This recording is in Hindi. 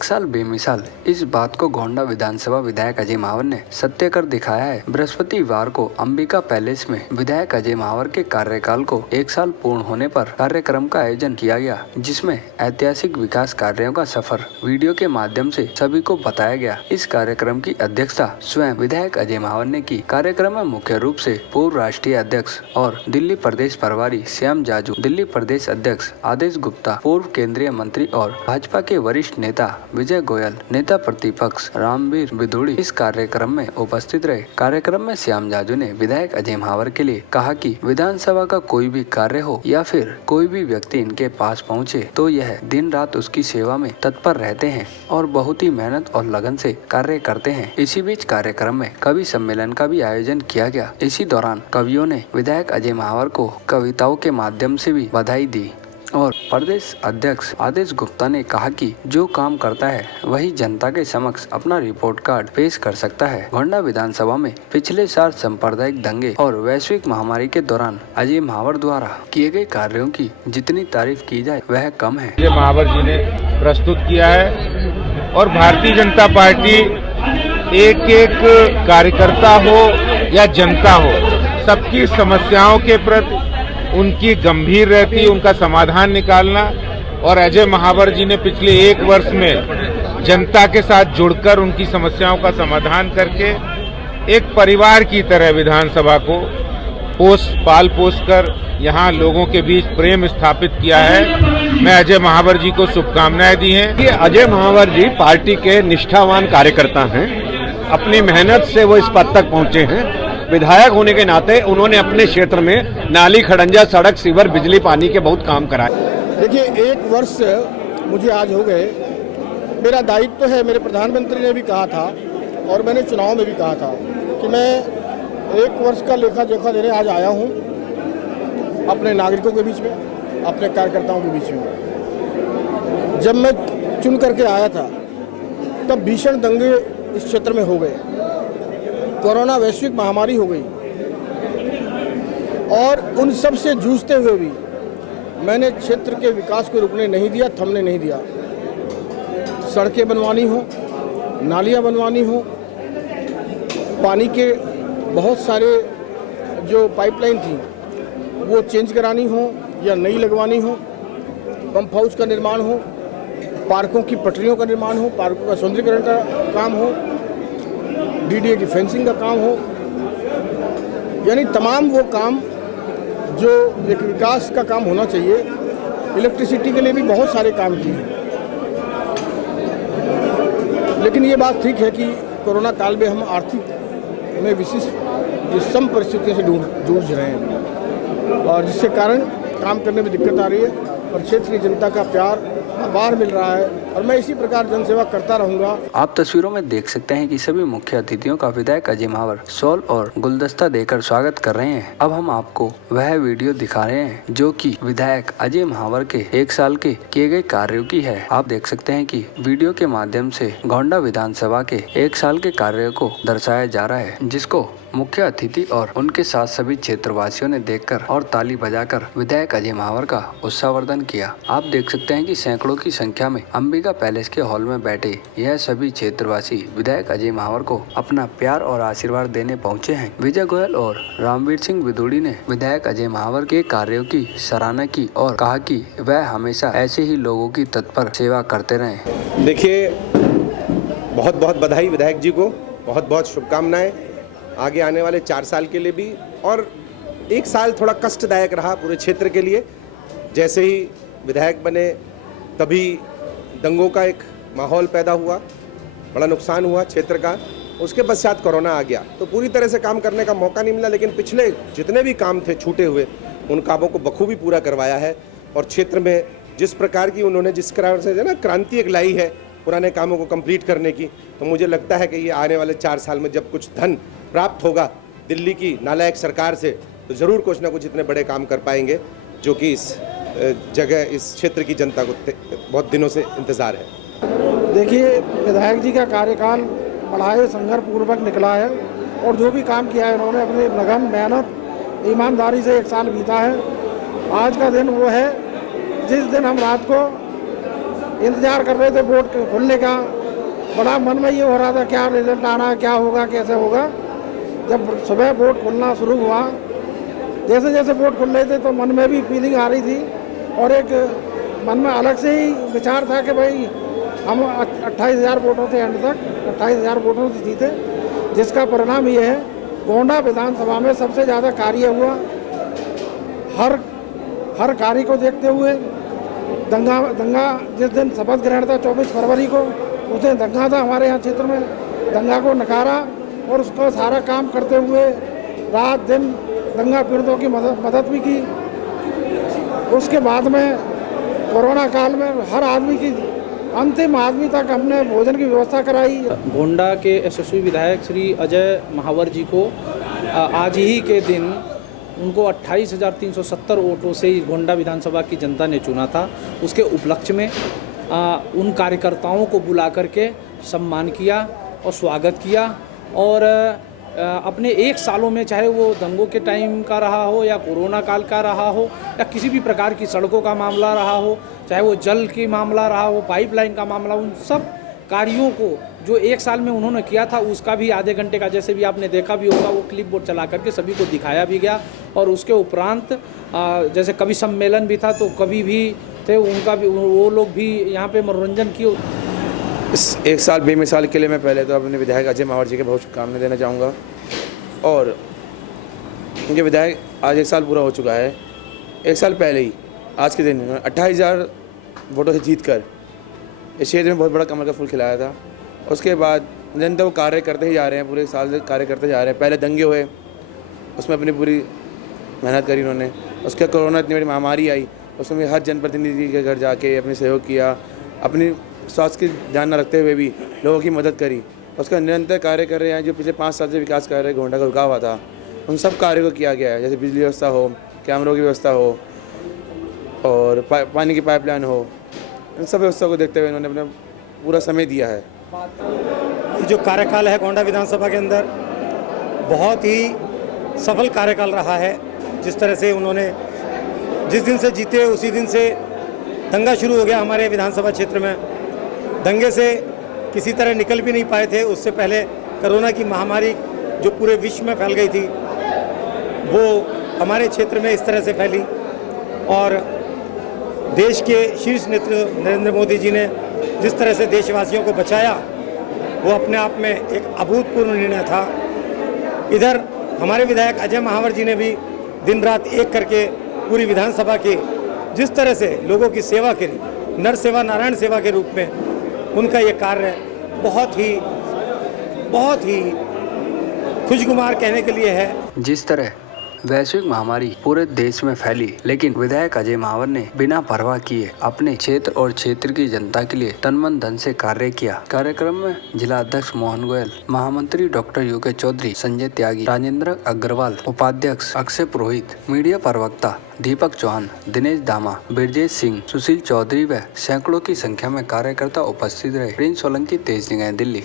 एक साल बेमिसाल, इस बात को गोंडा विधानसभा विधायक अजय महावर ने सत्य कर दिखाया है। बृहस्पतिवार को अंबिका पैलेस में विधायक अजय महावर के कार्यकाल को एक साल पूर्ण होने पर कार्यक्रम का आयोजन किया गया, जिसमें ऐतिहासिक विकास कार्यों का सफर वीडियो के माध्यम से सभी को बताया गया। इस कार्यक्रम की अध्यक्षता स्वयं विधायक अजय महावर ने की। कार्यक्रम में मुख्य रूप से पूर्व राष्ट्रीय अध्यक्ष और दिल्ली प्रदेश प्रभारी श्याम जाजू, दिल्ली प्रदेश अध्यक्ष आदेश गुप्ता, पूर्व केंद्रीय मंत्री और भाजपा के वरिष्ठ नेता विजय गोयल, नेता प्रतिपक्ष रामवीर बिधूड़ी इस कार्यक्रम में उपस्थित रहे। कार्यक्रम में श्याम जाजू ने विधायक अजय महावर के लिए कहा कि विधानसभा का कोई भी कार्य हो या फिर कोई भी व्यक्ति इनके पास पहुंचे तो यह दिन रात उसकी सेवा में तत्पर रहते हैं और बहुत ही मेहनत और लगन से कार्य करते हैं। इसी बीच कार्यक्रम में कवि सम्मेलन का भी आयोजन किया गया। इसी दौरान कवियों ने विधायक अजय महावर को कविताओं के माध्यम से भी बधाई दी और प्रदेश अध्यक्ष आदेश गुप्ता ने कहा कि जो काम करता है वही जनता के समक्ष अपना रिपोर्ट कार्ड पेश कर सकता है। गोंडा विधानसभा में पिछले साल सांप्रदायिक दंगे और वैश्विक महामारी के दौरान अजय महावर द्वारा किए गए कार्यों की जितनी तारीफ की जाए वह कम है। अजय महावर जी ने प्रस्तुत किया है और भारतीय जनता पार्टी एक एक कार्यकर्ता हो या जनता हो, सबकी समस्याओं के प्रति उनकी गंभीर रहती, उनका समाधान निकालना। और अजय महावर जी ने पिछले एक वर्ष में जनता के साथ जुड़कर उनकी समस्याओं का समाधान करके एक परिवार की तरह विधानसभा को पाल पोस कर यहाँ लोगों के बीच प्रेम स्थापित किया है। मैं अजय महावर जी को शुभकामनाएं दी हैं। कि अजय महावर जी पार्टी के निष्ठावान कार्यकर्ता हैं, अपनी मेहनत से वो इस पद तक पहुंचे हैं। विधायक होने के नाते उन्होंने अपने क्षेत्र में नाली, खड़ंजा, सड़क, सीवर, बिजली, पानी के बहुत काम कराए। देखिए, एक वर्ष मुझे आज हो गए। मेरा दायित्व है, मेरे प्रधानमंत्री ने भी कहा था और मैंने चुनाव में भी कहा था कि मैं एक वर्ष का लेखा जोखा देने आज आया हूँ अपने नागरिकों के बीच में, अपने कार्यकर्ताओं के बीच में। जब मैं चुन करके आया था तब भीषण दंगे इस क्षेत्र में हो गए, कोरोना वैश्विक महामारी हो गई और उन सब से जूझते हुए भी मैंने क्षेत्र के विकास को रुकने नहीं दिया, थमने नहीं दिया। सड़कें बनवानी हो, नालियां बनवानी हो, पानी के बहुत सारे जो पाइपलाइन थी वो चेंज करानी हो या नई लगवानी हो, पंप हाउस का निर्माण हो, पार्कों की पटरियों का निर्माण हो, पार्कों का सौंदर्यीकरण का काम हो, डीडीए की फेंसिंग का काम हो, यानी तमाम वो काम जो एक विकास का काम होना चाहिए। इलेक्ट्रिसिटी के लिए भी बहुत सारे काम किए हैं। लेकिन ये बात ठीक है कि कोरोना काल में हम आर्थिक में विशिष्ट विषम परिस्थितियों से जूझ रहे हैं और जिसके कारण काम करने में दिक्कत आ रही है और क्षेत्र की जनता का प्यार अपार मिल रहा है और मैं इसी प्रकार जनसेवा करता रहूंगा। आप तस्वीरों में देख सकते हैं कि सभी मुख्य अतिथियों का विधायक अजय महावर शॉल और गुलदस्ता देकर स्वागत कर रहे हैं। अब हम आपको वह वीडियो दिखा रहे हैं जो कि विधायक अजय महावर के एक साल के किए गए कार्यों की है। आप देख सकते हैं कि वीडियो के माध्यम से गोंडा विधानसभा के एक साल के कार्य को दर्शाया जा रहा है, जिसको मुख्य अतिथि और उनके साथ सभी क्षेत्रवासियों ने देखकर और ताली बजाकर विधायक अजय महावर का उत्साहवर्धन किया। आप देख सकते हैं कि सैकड़ों की संख्या में अंबिका पैलेस के हॉल में बैठे यह सभी क्षेत्रवासी विधायक अजय महावर को अपना प्यार और आशीर्वाद देने पहुंचे हैं। विजय गोयल और रामवीर सिंह बिधूड़ी ने विधायक अजय महावर के कार्यों की सराहना की और कहा कि वह हमेशा ऐसे ही लोगों की तत्पर सेवा करते रहे। देखिए, बहुत बहुत बधाई विधायक जी को, बहुत बहुत शुभकामनाएं आगे आने वाले 4 साल के लिए भी। और एक साल थोड़ा कष्टदायक रहा पूरे क्षेत्र के लिए। जैसे ही विधायक बने तभी दंगों का एक माहौल पैदा हुआ, बड़ा नुकसान हुआ क्षेत्र का। उसके पश्चात कोरोना आ गया तो पूरी तरह से काम करने का मौका नहीं मिला, लेकिन पिछले जितने भी काम थे छूटे हुए उन कामों को बखूबी पूरा करवाया है। और क्षेत्र में जिस प्रकार की उन्होंने जिस तरह से ना क्रांति एक लाई है पुराने कामों को कंप्लीट करने की, तो मुझे लगता है कि ये आने वाले 4 साल में जब कुछ धन प्राप्त होगा दिल्ली की नालायक सरकार से, तो ज़रूर कुछ ना कुछ इतने बड़े काम कर पाएंगे जो कि इस जगह, इस क्षेत्र की जनता को बहुत दिनों से इंतज़ार है। देखिए, विधायक जी का कार्यकाल बड़ा ही संघर्षपूर्वक निकला है और जो भी काम किया है उन्होंने अपनी लगन, मेहनत, ईमानदारी से एक साल बीता है। आज का दिन वो है जिस दिन हम रात को इंतजार कर रहे थे वोट खुलने का। बड़ा मन में ये हो रहा था क्या रिजल्ट आना, क्या होगा, कैसे होगा। जब सुबह वोट खुलना शुरू हुआ, जैसे जैसे वोट खुल रहे थे तो मन में भी फीलिंग आ रही थी और एक मन में अलग से ही विचार था कि भाई हम 28,000 वोटों से एंड तक 28,000 वोटों से जीते, जिसका परिणाम ये है गोंडा विधानसभा में सबसे ज़्यादा कार्य हुआ। हर कार्य को देखते हुए दंगा जिस दिन शपथ ग्रहण था 24 फरवरी को, उस दिन दंगा था हमारे यहाँ क्षेत्र में, दंगा को नकारा और उसका सारा काम करते हुए रात दिन दंगा पीड़ितों की मदद भी की। उसके बाद में कोरोना काल में हर आदमी की, अंतिम आदमी तक हमने भोजन की व्यवस्था कराई। गोंडा के यशस्वी विधायक श्री अजय महावर जी को आज ही के दिन उनको 28,370 वोटों से गोंडा विधानसभा की जनता ने चुना था। उसके उपलक्ष्य में उन कार्यकर्ताओं को बुला करके सम्मान किया और स्वागत किया और अपने 1 सालों में, चाहे वो दंगों के टाइम का रहा हो या कोरोना काल का रहा हो या किसी भी प्रकार की सड़कों का मामला रहा हो, चाहे वो जल की मामला रहा हो, पाइपलाइन का मामला, उन सब कार्यों को जो 1 साल में उन्होंने किया था उसका भी आधे घंटे का, जैसे भी आपने देखा भी होगा, वो क्लिप बोर्ड चला करके सभी को दिखाया भी गया। और उसके उपरांत जैसे कवि सम्मेलन भी था तो कवि भी थे, उनका भी, वो लोग भी यहाँ पे मनोरंजन किए। इस 1 साल बेमिसाल के लिए मैं पहले तो अपने विधायक अजय महावर जी के बहुत शुभकामनाएं देना चाहूँगा। और उनके विधायक आज 1 साल पूरा हो चुका है। 1 साल पहले ही आज के दिन 28,000 वोटों से जीतकर इस क्षेत्र में बहुत बड़ा कमल का फूल खिलाया था। उसके बाद निरंतर वो कार्य करते ही जा रहे हैं, पूरे साल से कार्य करते जा रहे हैं। पहले दंगे हुए, उसमें अपनी पूरी मेहनत करी उन्होंने। उसके कोरोना इतनी बड़ी महामारी आई, उसमें हर जनप्रतिनिधि के घर जाके अपने सहयोग किया, अपनी स्वास्थ्य की ध्यान न रखते हुए भी लोगों की मदद करी। उसका निरंतर कार्य कर रहे हैं। जो पिछले 5 साल से विकास कार्य गोंडा का रुका हुआ था, उन सब कार्यों को किया गया है। जैसे बिजली व्यवस्था हो, कैमरों की व्यवस्था हो और पानी की पाइपलाइन हो, इन सब व्यवस्था को देखते हुए इन्होंने अपना पूरा समय दिया है। जो कार्यकाल है गोंडा विधानसभा के अंदर बहुत ही सफल कार्यकाल रहा है। जिस तरह से उन्होंने जिस दिन से जीते उसी दिन से दंगा शुरू हो गया हमारे विधानसभा क्षेत्र में। दंगे से किसी तरह निकल भी नहीं पाए थे। उससे पहले कोरोना की महामारी जो पूरे विश्व में फैल गई थी, वो हमारे क्षेत्र में इस तरह से फैली और देश के शीर्ष नेतृत्व नरेंद्र मोदी जी ने जिस तरह से देशवासियों को बचाया, वो अपने आप में एक अभूतपूर्व निर्णय था। इधर हमारे विधायक अजय महावर जी ने भी दिन रात एक करके पूरी विधानसभा के जिस तरह से लोगों की सेवा करी, नर सेवा नारायण सेवा के रूप में, उनका ये कार्य बहुत ही खुशगुमार कहने के लिए है। जिस तरह वैश्विक महामारी पूरे देश में फैली, लेकिन विधायक अजय महावर ने बिना परवाह किए अपने क्षेत्र और क्षेत्र की जनता के लिए तन मन धन से कार्य किया। कार्यक्रम में जिला अध्यक्ष मोहन गोयल, महामंत्री डॉक्टर यूके चौधरी, संजय त्यागी, राजेंद्र अग्रवाल, उपाध्यक्ष अक्षय पुरोहित, मीडिया प्रवक्ता दीपक चौहान, दिनेश दामा, बिरजेश सिंह, सुशील चौधरी व सैकड़ों की संख्या में कार्यकर्ता उपस्थित रहे। प्रिंस सोलंकी, तेज निगाहें, दिल्ली।